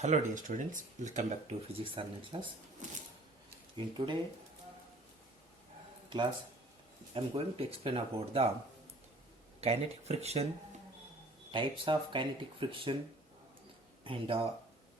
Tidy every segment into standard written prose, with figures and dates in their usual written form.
Hello dear students, welcome back to Physics Online class. In today class, I am going to explain about the kinetic friction, types of kinetic friction and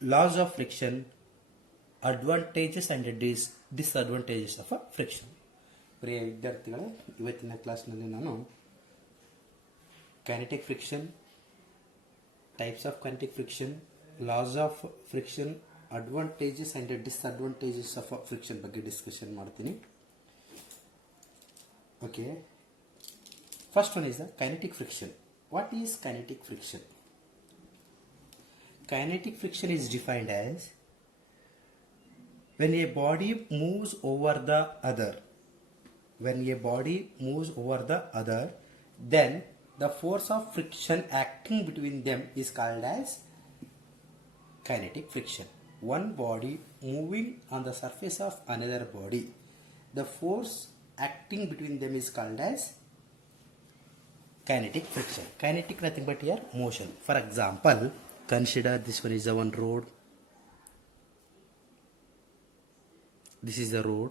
laws of friction, advantages and disadvantages of a friction. ಪ್ರಿಯ ವಿದ್ಯಾರ್ಥಿಗಳೇ, ಇವತ್ತಿನ ಕ್ಲಾಸ್ನಲ್ಲಿ ನಾನು kinetic friction, types of kinetic friction, laws of friction, advantages and disadvantages of friction ಬಗ್ಗೆ discussion ಮಾಡ್ತೀನಿ. Okay, first one is the kinetic friction. What is kinetic friction? Kinetic friction is defined as when a body moves over the other. When a body moves over the other, then the force of friction acting between them is called as kinetic friction. One body moving on the surface of another body, the force acting between them is called as kinetic friction. Kinetic nothing but here motion. For example, consider this one is the one road. This is the road.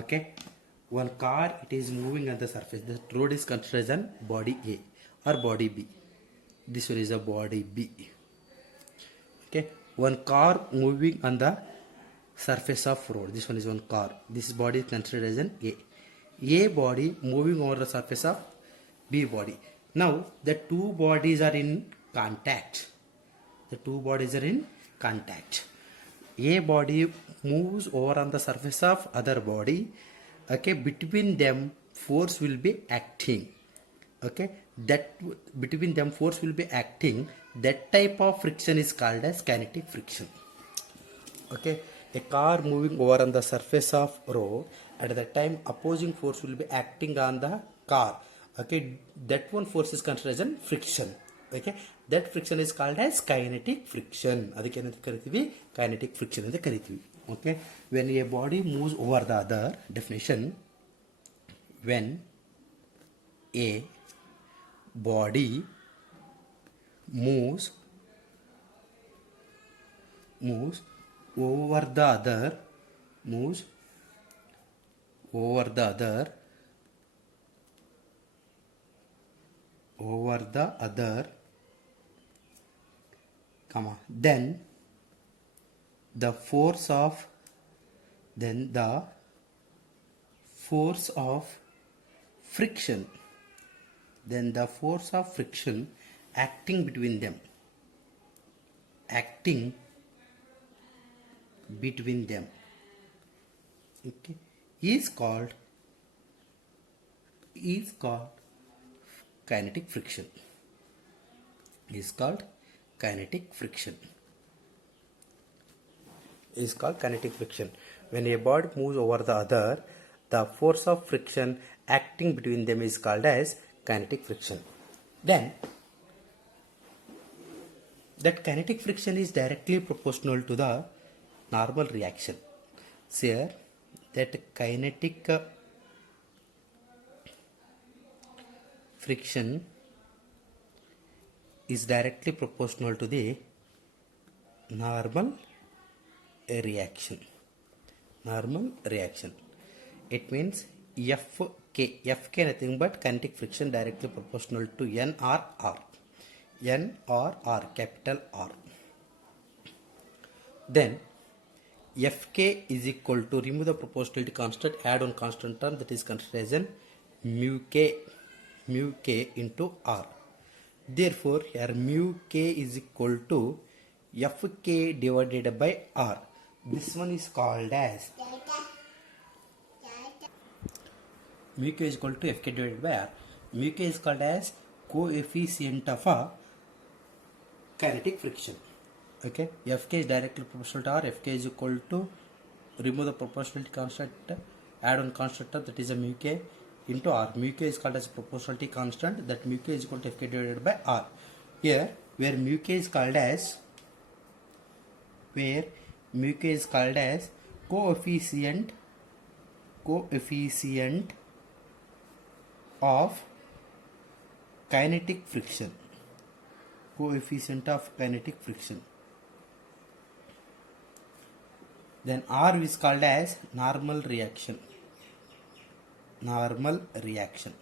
Okay, one car, it is moving on the surface. The road is considered as body A or body B. This one is a body B. Okay, one car moving on the surface of road. This one is one car. This body is considered as an A. A body moving over the surface of B body. Now the two bodies are in contact. The two bodies are in contact. A body moves over on the surface of other body. Okay, between them force will be acting. Okay, that between them force will be acting. That type of friction is called as kinetic friction. Okay, a car moving over on the surface of road, at the time opposing force will be acting on the car. Okay, that one force is considered as friction. Okay, that friction is called as kinetic friction. ಅದಕ್ಕೆ ಏನಂತ ಕರಿತೀವಿ? Kinetic friction ಅಂತ ಕರಿತೀವಿ. Okay, when a body moves over the other, definition, when a body moves over the other, then the force of friction acting between them okay, is called kinetic friction. Is called kinetic friction. When a body moves over the other, the force of friction acting between them is called as kinetic friction. Then that kinetic friction is directly proportional to the normal reaction. So here, that kinetic friction is directly proportional to the normal reaction. It means Fk nothing but kinetic friction directly proportional to N or R. Capital R. Then Fk is equal to, remove the proportionality constant, add one constant term, that is considered as mu k into R. Therefore here mu k is equal to Fk divided by R. This one is called as mu k is equal to Fk divided by R. Mu k is called as coefficient of a kinetic friction. Okay, Fk is directly proportional to R. Fk is equal to, remove the proportionality constant, add one constant term, that is a mu k into R. Mu k is called as proportionality constant, that mu k is equal to Fk divided by R. Here where mu k is called as coefficient of kinetic friction. coefficient of kinetic friction. Then R is called as normal reaction. Normal reaction.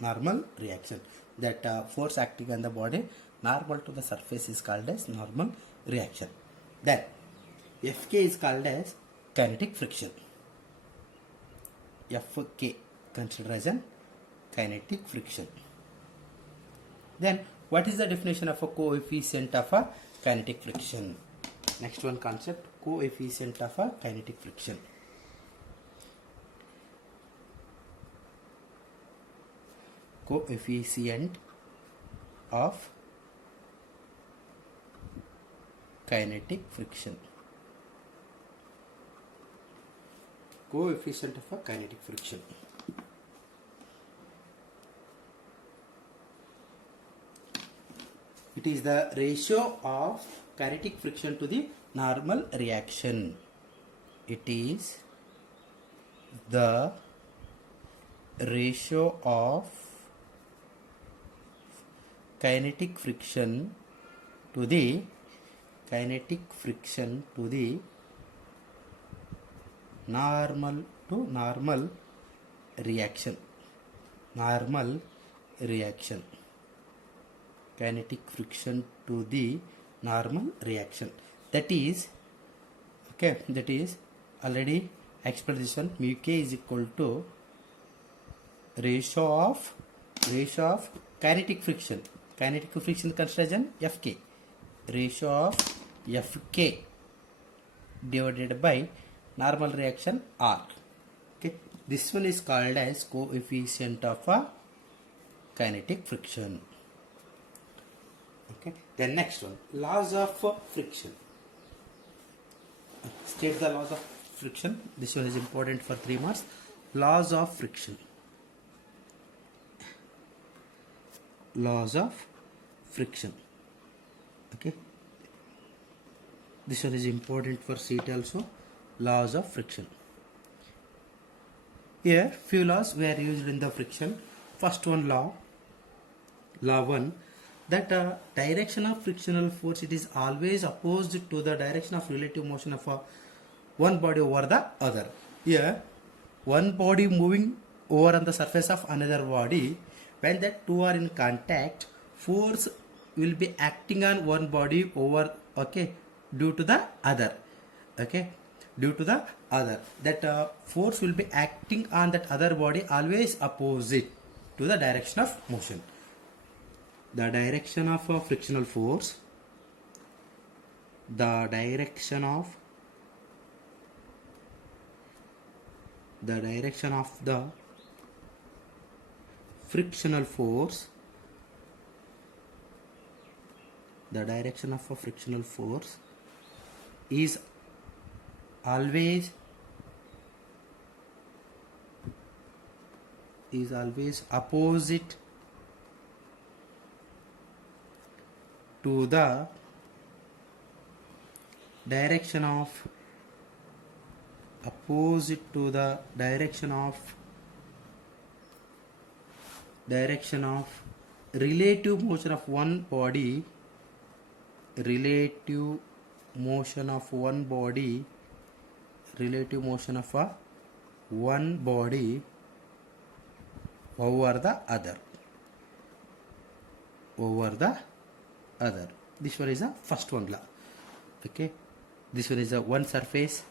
Normal reaction. That force acting on the body normal to the surface is called as normal reaction. Then Fk is called as kinetic friction. Fk considered as an kinetic friction. Then what is the definition of a coefficient of a kinetic friction? Next one concept, coefficient of a kinetic friction. Coefficient of kinetic friction. Coefficient of a kinetic friction. It is the ratio of kinetic friction to the normal reaction. It is the ratio of kinetic friction to the normal to normal reaction. Normal reaction. Kinetic friction to the normal reaction. That is already explained this one. Mu k is equal to ratio of kinetic friction. Kinetic friction considered as Fk. Ratio of Fk divided by normal reaction R. Okay, this one is called as coefficient of a kinetic friction. Okay, then next one, laws of friction. State the laws of friction. This one is important for 3 marks. Laws of friction. Laws of friction. Okay, this one is important for seat also. Laws of friction. Here few laws were used in the friction. First one, law 1, that direction of frictional force, it is always opposed to the direction of relative motion of one body over the other. Here one body moving over on the surface of another body, when that two are in contact, force will be acting on one body over, okay, due to the other. Okay, due to the other, that force will be acting on that other body always opposite to the direction of motion. The direction of a frictional force, the direction of the frictional force, the direction of a frictional force is always opposite to the direction of relative motion of one body, relative motion of one body over the other. This one is the first one law. Okay, this one is a one surface,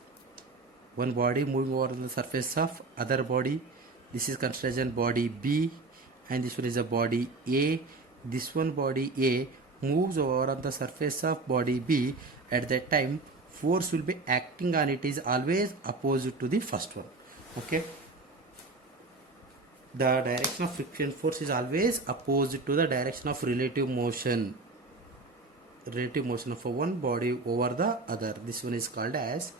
one body moving over on the surface of other body. This is considered as body B, and this one is a body A. This one, body A, moves over on the surface of body B. At that time, force will be acting on it is always opposite to the first one. Okay, the direction of friction force is always opposite to the direction of relative motion of one body over the other. This one is called as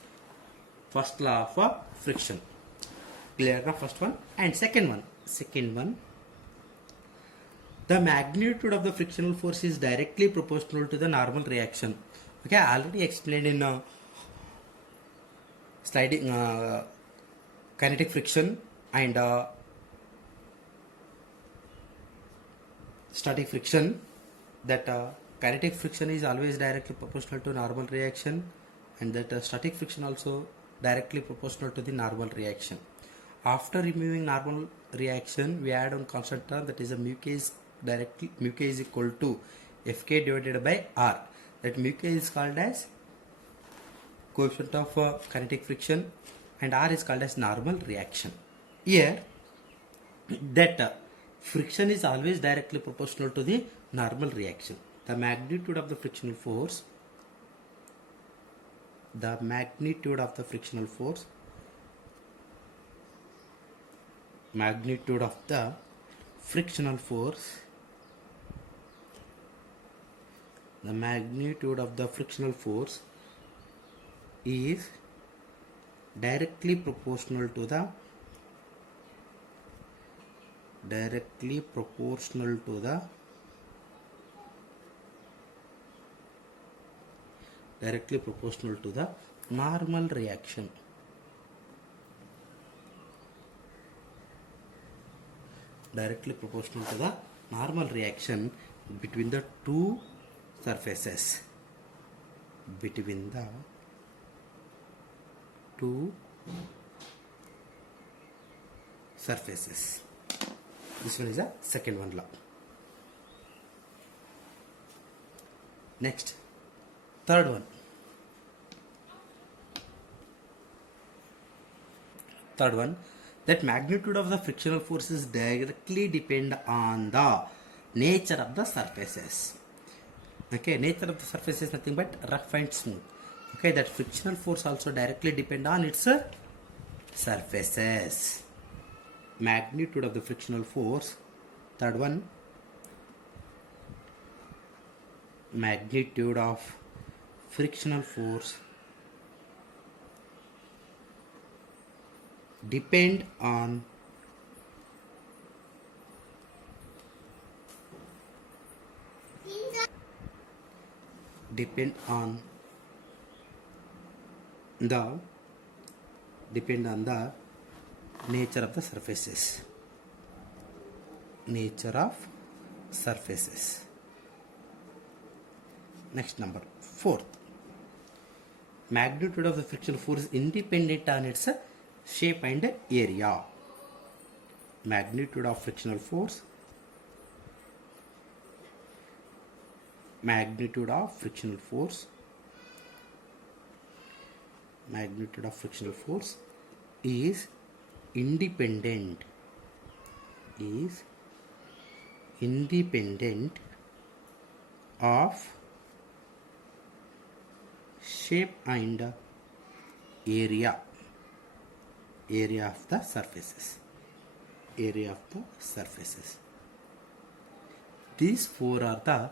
first law of friction. Clear na first one? And second one, the magnitude of the frictional force is directly proportional to the normal reaction. Okay, I already explained in sliding kinetic friction and static friction. that kinetic friction is always directly proportional to normal reaction, and that static friction also directly proportional to the normal reaction. After removing normal reaction, we add on constant term, that is a mu k is directly mu k is equal to Fk divided by R. That mu k is called as coefficient of kinetic friction and R is called as normal reaction. Here that friction is always directly proportional to the normal reaction. The magnitude of the frictional force, magnitude of the frictional force is directly proportional to the normal reaction. Directly proportional to the normal reaction between the two surfaces. This one is the second one law. Next, third one. That magnitude of the frictional forces directly depend on the nature of the surfaces. Okay, nature of the surface is nothing but rough and smooth. Okay, that frictional force also directly depend on its surfaces. Magnitude of the frictional force, third one, magnitude of frictional force depend on the nature of the surfaces. Next, number fourth, magnitude of the frictional force independent on its shape and area. Magnitude of frictional force is independent of shape and area of the surfaces. These four are the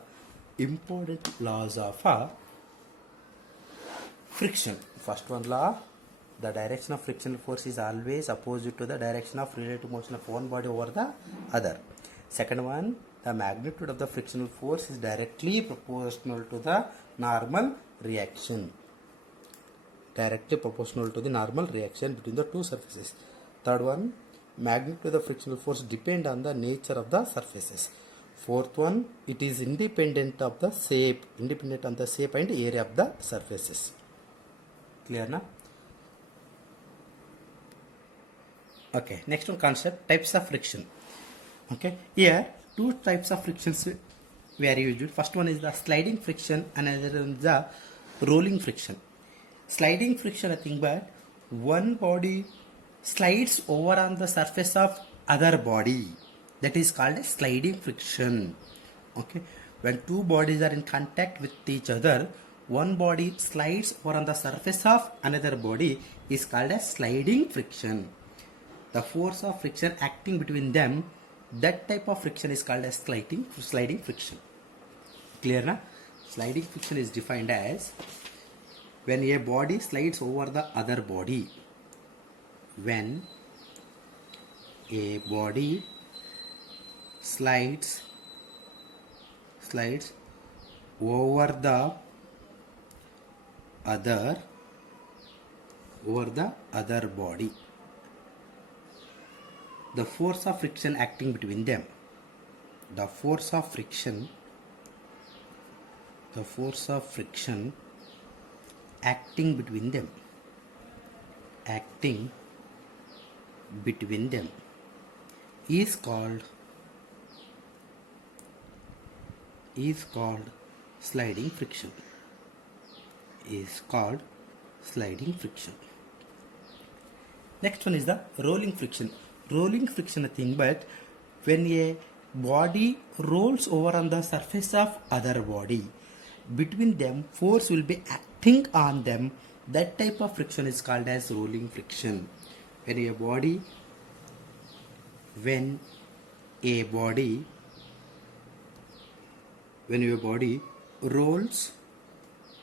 important laws of friction. First one law, the direction of frictional force is always opposite to the direction of relative motion of one body over the other. Second one, the magnitude of the frictional force is directly proportional to the normal reaction. Between the two surfaces. Third one, magnitude of the frictional force depend on the nature of the surfaces. Fourth one, it is independent on the shape and area of the surfaces. Clear na? Okay, next one concept, types of friction. Okay, here two types of frictions we are used. First one is the sliding friction, another one is the rolling friction. Sliding friction, nothing but one body slides over on the surface of other body. That is called a sliding friction. Okay, when two bodies are in contact with each other, one body slides over on the surface of another body is called a sliding friction. The force of friction acting between them, that type of friction is called as sliding friction. Clear na? Sliding friction is defined as when a body slides over the other body. When a body slides over the other body, the force of friction acting between them, the force of friction acting between them, acting between them is called sliding friction, is called sliding friction. Next one is the rolling friction. Rolling friction nothing but when a body rolls over on the surface of other body, between them force will be acting on them. That type of friction is called as rolling friction. When a body rolls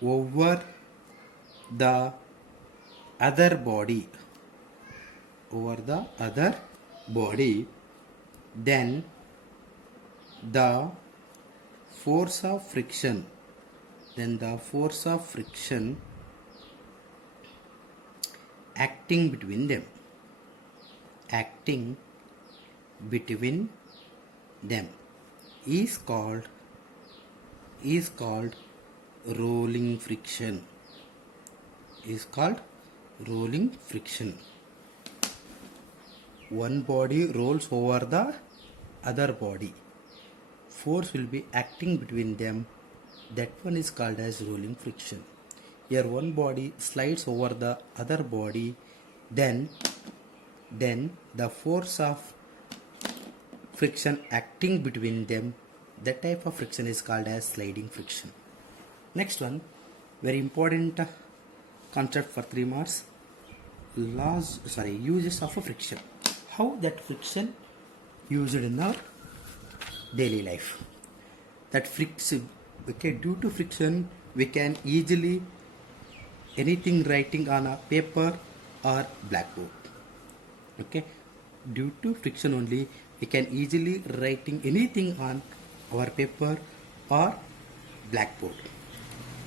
over the other body, then the force of friction acting between them is called rolling friction, is called rolling friction. One body rolls over the other body, force will be acting between them, that one is called as rolling friction. Here one body slides over the other body, then the force of friction acting between them, that type of friction is called as sliding friction. Next one, very important concept for 3 marks, uses of a friction. How that friction used in our daily life. That friction, okay, due to friction we can easily anything writing on a paper or blackboard. Okay, due to friction only we can easily writing anything on our paper or blackboard.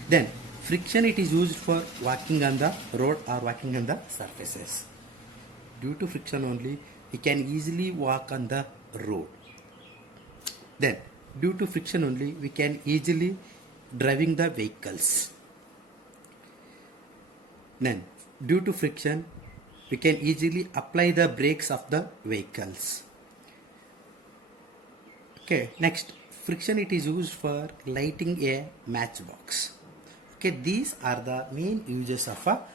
Then friction it is used for walking on the road or walking on the surfaces. Due to friction only we can easily walk on the road. Then due to friction only we can easily driving the vehicles. Then due to friction we can easily apply the brakes of the vehicles. Okay, next, friction it is used for lighting a matchbox. Okay, these are the main uses of a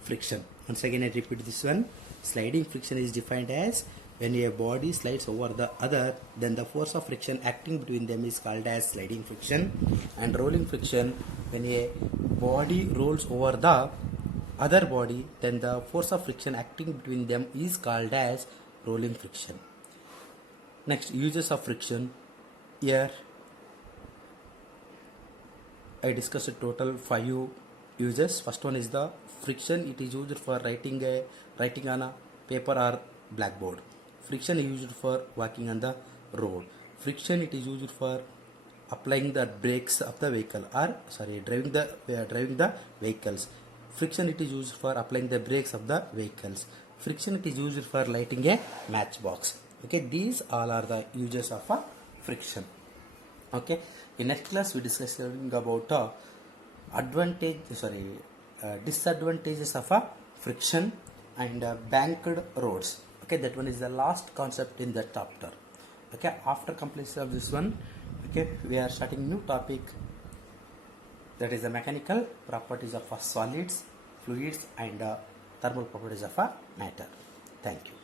friction. Once again I repeat this one. Sliding friction is defined as when a body slides over the other, then the force of friction acting between them is called as sliding friction. And rolling friction, when a body rolls over the other body, then the force of friction acting between them is called as rolling friction. Next, uses of friction. Here I discussed a total 5 uses. First one is the friction. It is used for writing on a paper or blackboard. Friction is used for walking on the road. Friction it is used for applying the brakes of the vehicle or driving the vehicles. Friction it is used for applying the brakes of the vehicles. Friction it is used for lighting a matchbox. Okay, these all are the uses of a friction. Okay, in next class we discussing about disadvantages of a friction and banked roads. Okay, that one is the last concept in the chapter. Okay, after completion of this one, okay, we are starting new topic, that is the mechanical properties of solids, fluids and thermal properties of matter. Thank you.